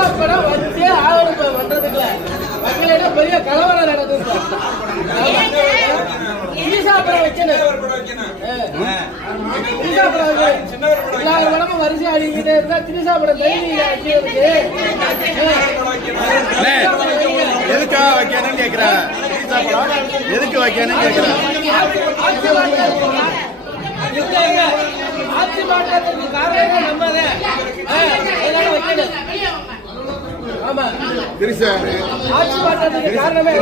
திரிசா படம் வச்சே ஆகணும் பண்றதுக்குல மக்களிட பெரிய கலவரம் நடக்குது. திரிசா படம் வைக்கணும். திரிசா படம் எல்லா படமும் வரிசை ஆடிக்கிட்டே இருந்தா திரிசா படம் தைரியம் வைக்கிறதுக்கு எதுக்காக வைக்கணும்னு கேக்குறேன். எதுக்கு வைக்கணும்னு கேக்குறேன். ஆட்சி மாற்றத்துக்கு காரணம் நம்மதான். வைக்கணும். ஆமா ஆட்சி மாற்றத்துக்கு காரணமே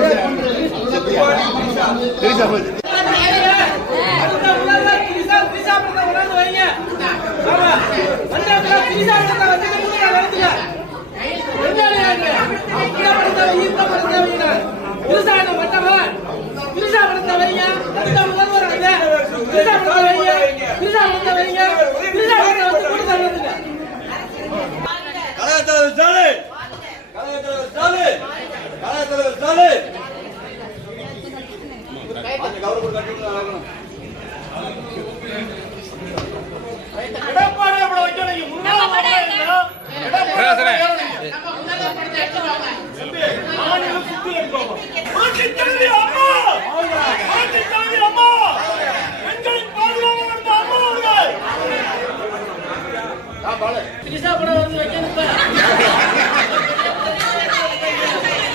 திரிசா படம் வந்து வைக்கணும்.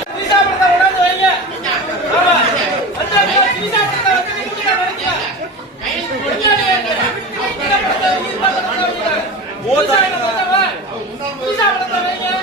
திரிசா படத்தை உணர்ந்து வைங்க. ஆமா திரிசா படத்தை வந்து